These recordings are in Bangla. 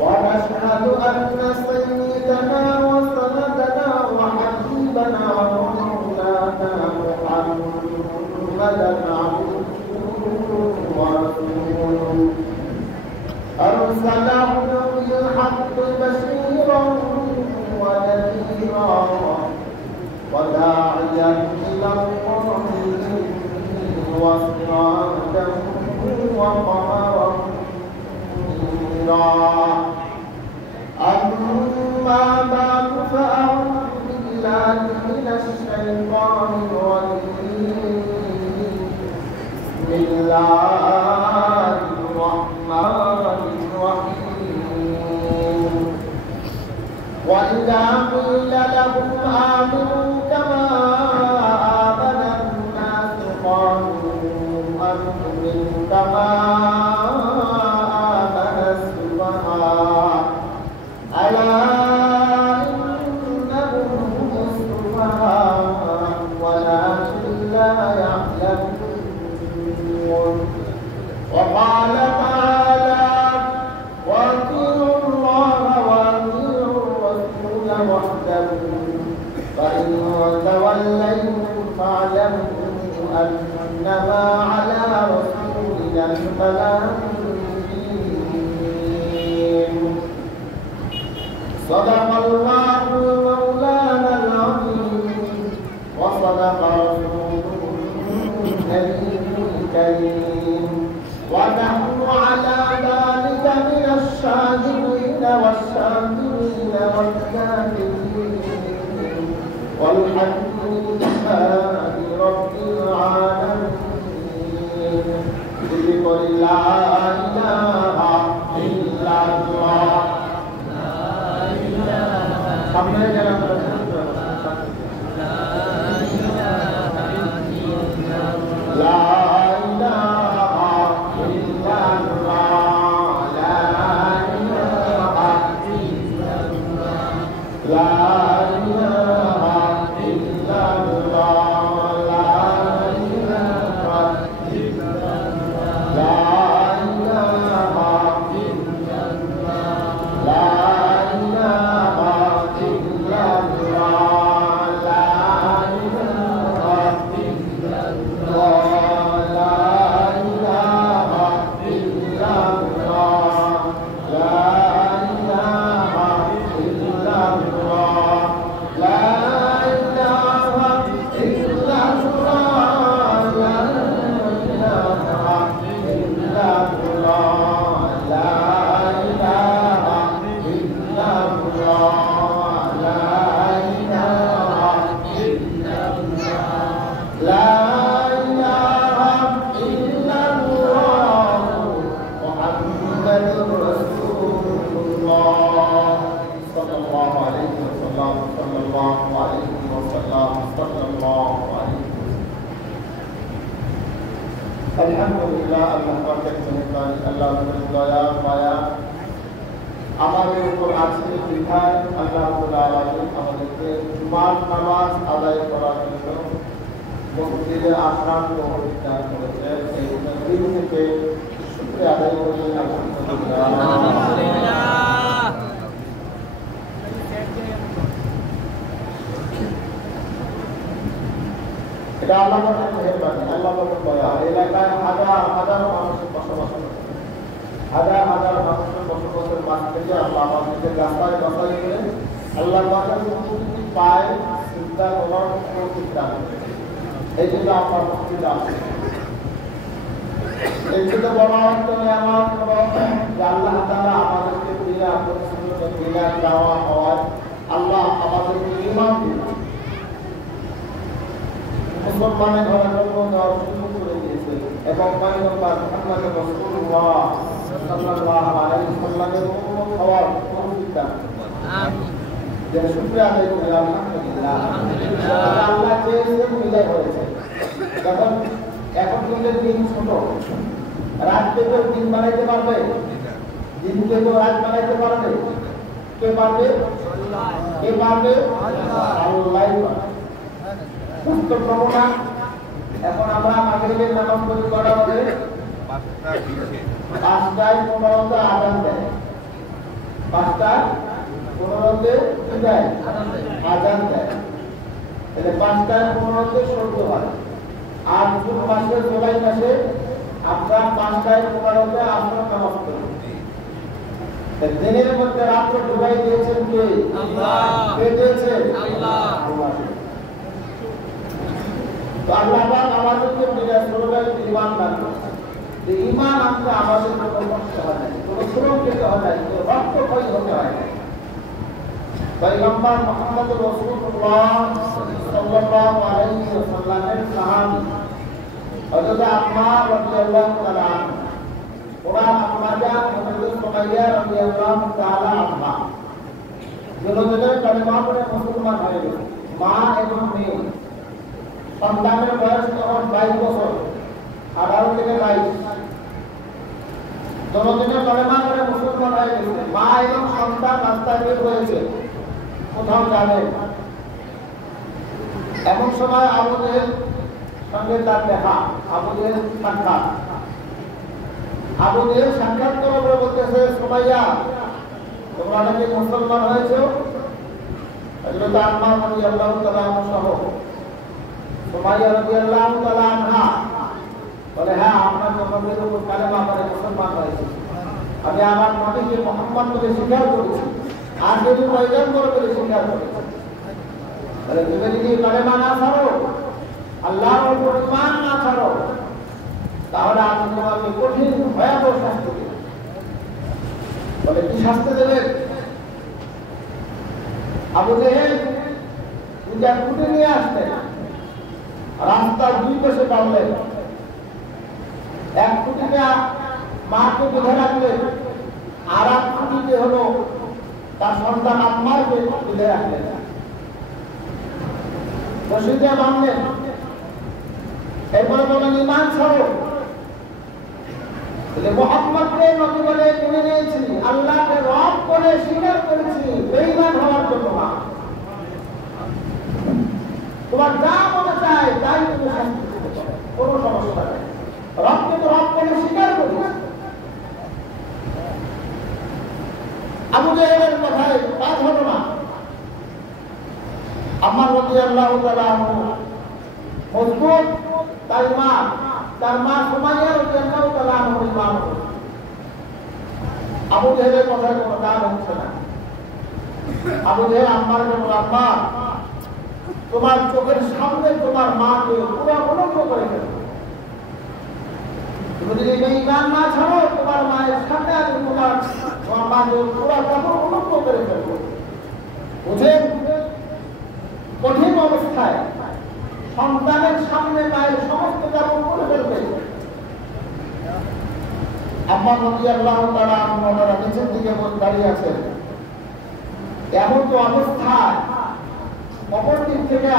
ونشهد أن سيدنا وسندنا وحبيبنا ومولانا محمدا عبده ورسوله أرسله بالحق بشيرا ونذيرا وداعيا إلى الله وسراجا وقمرا منيرا أما بعد فأعوذ بالله من الشيطان الرجيم بسم الله الرحمن الرحيم وإذا قيل لهم آمنوا كما آمن الناس قالوا أنؤمن كما آمن السفهاء ألا إنهم هم السفهاء ولكن لا يعلمون وقال تعالى وأطيعوا الله وأطيعوا الرسول واحذروا فإن توليتم فاعلموا أنما على رسولنا البلاغ المبين صدق الله مولانا العظيم وصدق رسوله النبي الكريم ونحن على ذلك من الشاهدين والشاكرين والكافرين والحمد لله رب العالمين بقول لا إله إلا الله لا إله إلا الله আলহামদুলিল্লাহ আল্লাহ পাকের মেহেরবানি আল্লাহর দয়া মায়া আমাদের উপর আছে বিধান আল্লাহ রাব্বুল আলামিন আমাদেরকে জুমার নামাজ আদায় করার জন্য মসজিদে আসরান তৌফিক দান করেছেন এই দিন থেকে শুকরিয়া আদায় করি আলহামদুলিল্লাহ। এটা আল্লাহ পাকের মেহেরবানি আল্লাহ পাকের দয়া এলাকায় হাজার হাজার মানুষের বসবাস করে হাজার হাজার মানুষের বসবাসের মাঝ থেকে আল্লাহ আমাদেরকে রাস্তায় বাসায় করে আল্লাহ পাকের অনুমতি পায় চিন্তা করার তৌফিক দান করেছেন এই জন্য আমরা মসজিদে আসি এই জন্য বড় অন্তরে আমার যে আল্লাহ তাআলা আমাদেরকে দিয়ে আপনার সুন্নত বিনা দেওয়া হওয়ার আল্লাহ আমাদেরকে ঈমান দিয়েছেন মুসলমানের ঘরে জন্ম দেওয়ার সুযোগ করে দিয়েছে এবং পয়গম্বর মুহাম্মদ রাসূলুল্লাহ সাল্লাল্লাহু আলাইহি ওয়াসাল্লামের উম্মত হওয়ার তৌফিক দান করেছেন। আমিন। যে শুকরিয়া আদায় করি আলহামদুলিল্লাহ। আল্লাহ যে মিলাই করেছে যখন এখন কিন্তু দিন ছোট রাত থেকে দিন বানাইতে পারবে দিন থেকে রাত বানাইতে পারবে কে পারবে আল্লাহ কে পারবে আল্লাহই পারবে সুস্থ প্রমাণ এখন আমরা মাগরিবের নামাজ পড়ি করা হবে 5টায় 15 আজান দেয়, 5টায় 15 দেয় আজান দেয়, তাহলে 5টায় 15 সূর্য হয়। আর জুন মাসে জুলাই মাসে আমরা 5টায় 15 আসর নামাজ পড়ি। দিনের মধ্যে রাত্র ঢুকাই দিয়েছেন কে? আল্লাহ। কে দিয়েছেন? আল্লাহ। তো আল্লাহ পাক আমাদেরকে ঈমান দান করেছেন। যে ঈমান আনতে আমাদের কোনো কষ্ট হয় না, কোনো শ্রম খেতে হয় না, কোনো রক্ত ক্ষয় হতে হয় না। পয়গম্বর মুহাম্মদ রাসূলুল্লাহ সাল্লাল্লাহু আলাইহি ওয়াসাল্লামের সাহাবী হযরত আম্মার রাদিয়াল্লাহু তাআলা আনহা, ওনার আম্মা জান হযরত সুমাইয়া রাদিয়াল্লাহু তাআলা আনহা দুজনে কালেমা পড়ে মুসলমান হয়ে গেলেন। মা এবং মেয়ে, সন্তানের বয়স তখন 22 বছর, 18 থেকে 22, দুজনে কালেমা পড়ে মুসলমান হয়ে গেছে। মা এবং সন্তান রাস্তায় বের হয়েছে, কোথাও যাবে। এমন সময় আবু জেহেল সঙ্গে তার দেখা, আবু জেহেল সাক্ষাৎ। আবু জেহেল সাক্ষাৎ করে বলতেছে, সুমাইয়া তোমরা নাকি মুসলমান হয়েছো? হযরত আম্মা রাদিয়াল্লাহু তাআলা সহ সুমাইয়া রাদিয়াল্লাহু তাআলা আনহা বলে, হ্যাঁ আমরা নবীর উপর কালেমা পড়ে মুসলমান হয়েছি। আমি আমার নবীকে মুহাম্মদ বলে স্বীকার করেছি, আর যদি পয়গম্বর বলে স্বীকার করেছি। বলে তুমি যদি কালেমা না ছাড়ো, আল্লাহর উপর ঈমান না ছাড়ো, তাহলে আমি তোমাকে কঠিন ভয়াবহ শাস্তি দেব। বলে কি শাস্তি দেবেন? আবু জেহেল দুইটা খুঁটি নিয়ে আসলেন, রাস্তার দুই পাশে টানলেন। এক খুঁটিটা মাকে বেঁধে রাখলেন, আর এক খুঁটিতে হলো তার সন্তান আম্মারকে বেঁধে রাখলেন, রশিদে বাঁধলেন। এরপরে বলেন ঈমান ছাড়ো। মুহাম্মদকে নবী বলে মেনে নিয়েছি, আল্লাহকে রব বলে স্বীকার করেছি, বেঈমান হওয়ার জন্য না। তোমার যা মনে চায় তাই তুমি শাস্তি দিতে পারো, কোনো সমস্যা নেই। রবকে তো রব বলে স্বীকার করেছি। আবু জেহেলের কথায় কাজ হলো না। আম্মার রাদিয়াল্লাহু তাআলা আনহু মজবুত, তার মা সুমাইয়া রাদিয়াল্লাহু তাআলা আনহা ঈমান করেন। আবু জেহেলের কথায় কোনো কাজ হচ্ছে না। আবু জেহেল আম্মারকে বলল, আম্মা তোমার চোখের সামনে তোমার মাকে পুরো উলঙ্গ করে ফেলো। তুমি যদি ঈমান না ছাড়ো, তোমার মায়ের সামনে আমি তোমার মাকে পুরো কাপড় উলঙ্গ করে ফেলবো। বুঝেন, কঠিন অবস্থায় সন্তানের সামনে মায়ের সমস্ত কাপড় খুলে ফেলবে। আম্মা রাদিয়াল্লাহু তাআলা আনহা নিচের দিকে দাঁড়িয়ে আছেন। এমন তো অবস্থায় অপর দিক থেকে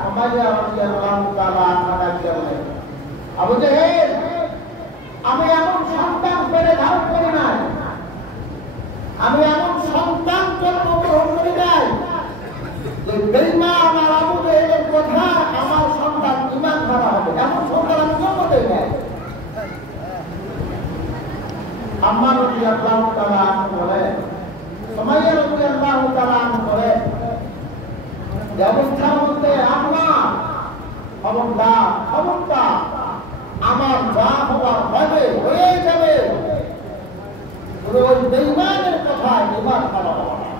সুমাইয়া রাদিয়াল্লাহু তাআলা আনহা বলেন, আবু জেহেল আমি এমন সন্তান পেরে ধারণ করি নাই, আমি এমন সন্তান জন্মগ্রহণ করি নাই যে বেঈমান আমার আবু জেহেলের কথা আমার সন্তান ঈমান হারা হবে, এমন সন্তান আমি জন্ম দেই নাই। আম্মা রাদিয়াল্লাহু তাআলা আনহা বলেন, সুমাইয়া রাদিয়াল্লাহু তাআলা আনহা বলেন, যে অবস্থার মধ্যে আল্লাহ খবরদার আমার যা হওয়ার হবে হয়ে যাবে, ওই বেঈমানের কথায় ঈমান হারা হবে না।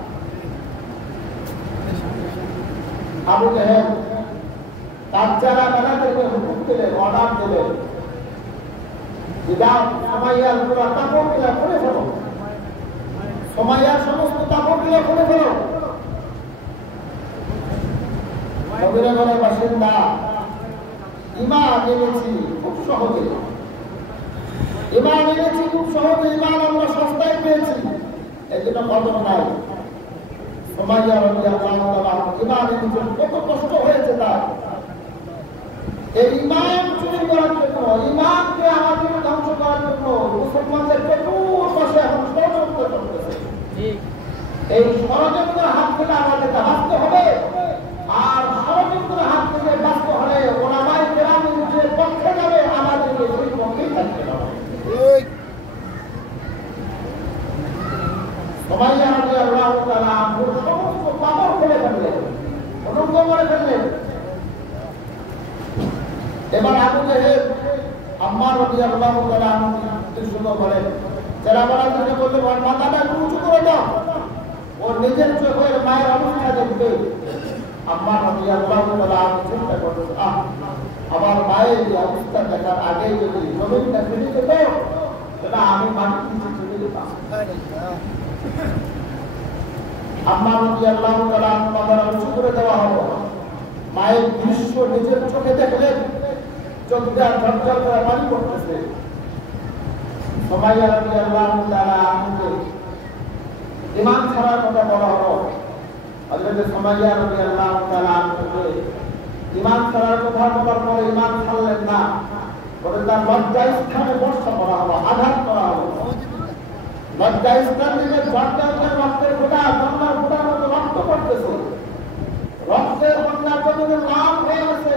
আবু জেহেল তার যারা তাদেরকে হুকুম দিলেন, অর্ডার দিলেন, সুমাইয়ার পুরো কাপড়গুলো খুলে ফেলো, সুমাইয়ার সমস্ত কাপড়গুলো খুলে ফেলো। নবীনগরের বাসিন্দা ঈমান এনেছি খুব সহজে, ঈমান এনেছি খুব সহজে, ঈমান আমরা সস্তায় পেয়েছি, এই জন্য কদর নাই। সুমাইয়া রাদিয়াল্লাহু তাআলা ঈমান এনেছেন, কত কষ্ট হয়েছে তার। এই ঈমান চুরি করার জন্য, ঈমানকে আমাদের ধ্বংস করার জন্য মুসলমানদের চতুর্পাশে এখন ষড়যন্ত্র চলতেছে। এই ষড়যন্ত্রের হাত থেকে আমাদেরকে বাঁচতে হবে, আর ষড়যন্ত্রের হাত থেকে বাঁচতে হলে ওলামায়ে কেরামের যে পক্ষে যাবে আমাদেরকে সেই পক্ষেই থাকতে হবে। সুমাইয়া রাদিয়াল্লাহু তাআলা আনহুর সমস্ত পাথর খুলে ফেললেন, উলঙ্গ করে ফেললেন। এবার আবু জেহেল আম্মার রাদিয়াল্লাহু তাআলা আনহুকে শুরু করেন, যারা বলার জন্য বললেন ওর মাথাটা উঁচু করে দাও, ওর নিজের চোখের মায়ের অবস্থা দেখবে। আম্মার রাদিয়াল্লাহু তাআলা আনহু চিন্তা করলেন, আমার মায়ের যে অবস্থা দেখার আগে যদি জমিনটা ফেলে যেত সেটা আমি মাটির নিচে চলে যেতাম। আম্মার রাদিয়াল্লাহু তাআলা আনহু মাথাটা উঁচু করে দেওয়া হলো, মায়ের দৃশ্য নিজের চোখে দেখলেন, চোখ দিয়ে ঝরঝর করে পানি পড়তেছে। সুমাইয়া রাদিয়াল্লাহু তাআলা আনহুকে ঈমান ছাড়ার কথা বলা হলো। হযরত সুমাইয়া রাদিয়াল্লাহু তাআলা আনহুকে ঈমান ছাড়ার কথা বলার পরে ঈমান ছাড়লেন না, বলে তার লজ্জাস্থানে বর্ষা করা হলো, আঘাত করা হলো। লজ্জাস্থান থেকে ঝরঝর রক্তের ফোঁটা, গঙ্গার ফোঁটার মতো রক্ত পড়তেছে, রক্তের বন্যার জন্য লাল হয়ে গেছে।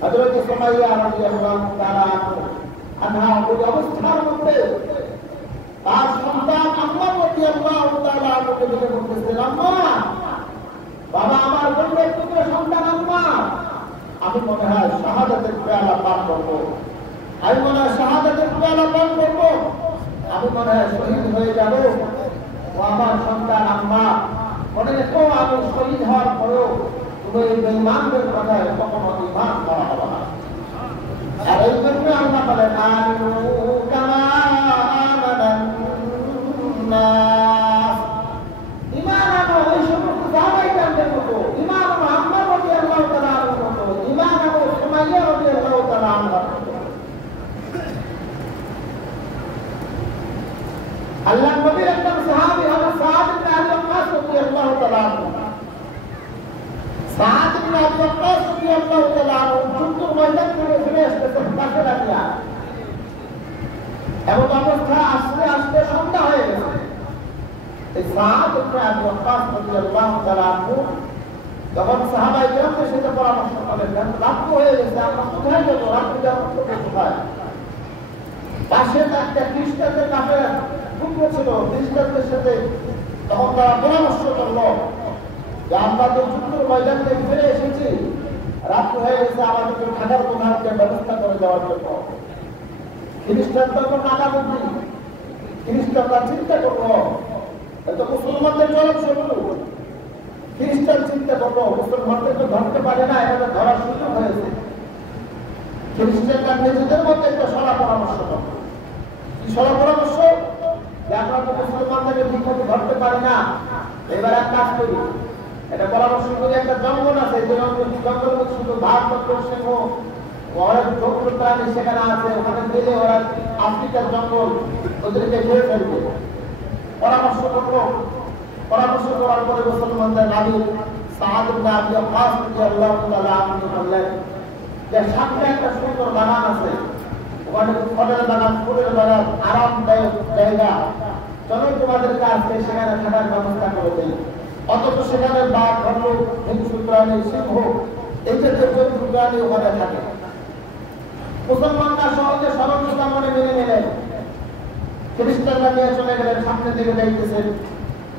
হযরত সুমাইয়া রাদিয়াল্লাহু তাআলা আনহা ওই অবস্থার মধ্যে তার সন্তান আম্মা রাদিয়াল্লাহু তাআলা আনহুকে দেখে বলতেছেন, আম্মা, বাবা আমার গর্ভের পুত্র সন্তান আম্মা, আমি মনে হয় শাহাদাতের পেয়ালা পান করবো, আমি মনে হয় শাহাদাতের পেয়ালা পান করবো, আমি মনে হয় শহীদ হয়ে যাব। ও আমার সন্তান আম্মা, মনে রেখো আমি শহীদ হওয়ার পরেও তুমি এই বেঈমানদের কথায় কখনো ঈমান করা হবে না। আর এই জন্য আল্লাহ বলেন, আমিনু কামা আমানান নাস, ঈমান আনো ওই সমস্ত সাহাবায়ে-কেরামদের মতো, ঈমান আনো আম্মা রাদিয়াল্লাহু তাআলা আনহুর মতো, ঈমান আনো সুমাইয়া রাদিয়াল্লাহু তাআলা আনহার মতো। আল্লাহর নবীর একজন সাহাবী হলেন সাদ ইবনে আবি ওয়াক্কাস রাদিয়াল্লাহু তাআলা আনহু। সাদ ইবনে আবি ওয়াক্কাস রাদিয়াল্লাহু তাআলা আনহু যুদ্ধের ময়দান থেকে ফিরে আসতেছেন পাশে দাঁড়িয়ে। এমন অবস্থা আস্তে আস্তে সন্ধ্যা হয়ে গেছে। এই সাদ ইবনে আবি ওয়াক্কাস রাদিয়াল্লাহু তাআলা আনহু যখন সাহাবায়ে-কেরামদের সাথে পরামর্শ করলেন, রাত হয়ে গেছে, আমরা কোথায় যাব, রাত্রি যাওয়ার কোথায়? পাশে একটা খ্রিস্টানদের কাফের টুকরো ছিল, খ্রিস্টানদের সাথে তখন তারা পরামর্শ করলো যে আমরা তো যুদ্ধের ময়দান থেকে ফিরে এসেছি, রাত হয়ে গেছে, আমাদেরকে থাকার কোথাও ব্যবস্থা করে দেওয়ার জন্য। খ্রিস্টান তখন নানা বুদ্ধি, খ্রিস্টানরা চিন্তা করলো এত মুসলমানদের চরম শত্রু। খ্রিস্টান চিন্তা করলো মুসলমানদের তো ধরতে পারে না, এখানে ধরার সুযোগ হয়েছে। খ্রিস্টানরা নিজেদের মধ্যে একটা সলা পরামর্শ করলো। কি সলা পরামর্শ? যে আমরা তো মুসলমানদেরকে ঠিক মতো ধরতে পারি না, এবার এক কাজ করি, এটা পরামর্শ করি, একটা জঙ্গল আছে, যে জঙ্গল শুধু ভাগ সিংহ অনেক জঙ্গল প্রাণী সেখানে আছে, ওখানে গেলে ওরা আফ্রিকার জঙ্গল ওদেরকে ঘিরে ফেলবে। পরামর্শ করলো, পরামর্শ করার পরে মুসলমানদের নাবি সাদ ইবনে আবি ওয়াক্কাস রাদিয়াল্লাহু তাআলা আনহু বললেন যে সামনে একটা সুন্দর বাগান আছে, ওখানে ফলের বাগান, ফুলের বাগান, আরামদায়ক জায়গা, চলো তোমাদেরকে আজকে সেখানে থাকার ব্যবস্থা করে দেই। অথচ সেখানে বাঘ, ভাল্লুক, হিংস্র প্রাণী, সিংহ, এই জাতীয় জন্তু প্রাণী ওখানে থাকে। মুসলমানরা সহজে সরলতা মনে মেনে নিলেন, খ্রিস্টানরা নিয়ে চলে গেলেন, সামনে দিকে যাইতেছেন,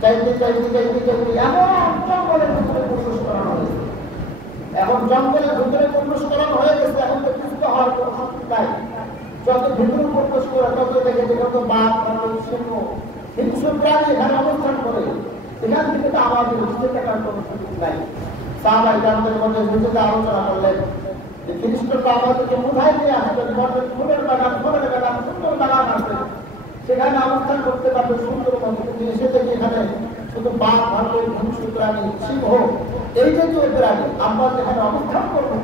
যাইতে যাইতে যাইতে যাইতে এমন জঙ্গলের ভিতরে প্রবেশ করানো হয়েছে। এখন জঙ্গলের ভিতরে প্রবেশ করানো হয়ে গেছে, এখন তো কিছু হওয়ার কোনো শক্তি নাই। যত ভিতরে প্রবেশ করে তত দেখে যে কত বাঘ, ভাল্লুক, সিংহ, হিংস্র প্রাণী এখানে অবস্থান করে, এখান থেকে তো আমাদের বুঝতে থাকার কোনো সুযোগ নাই। সাহাবায়ে-কেরামদের মধ্যে নিজেদের আলোচনা করলেন যে খ্রিস্টানরা আমাদেরকে কোথায় নিয়ে আসবেন, ফুলের বাগান, ফলের বাগান, সুন্দর বাগান আছে, সেখানে অবস্থান করতে পারবে সুন্দর মতো, কিন্তু এসে থেকে এখানে শুধু বাঘ, ভাল্লুক, হিংস্র প্রাণী, সিংহ, এই জাতীয় প্রাণী আমরা যেখানে অবস্থান করবো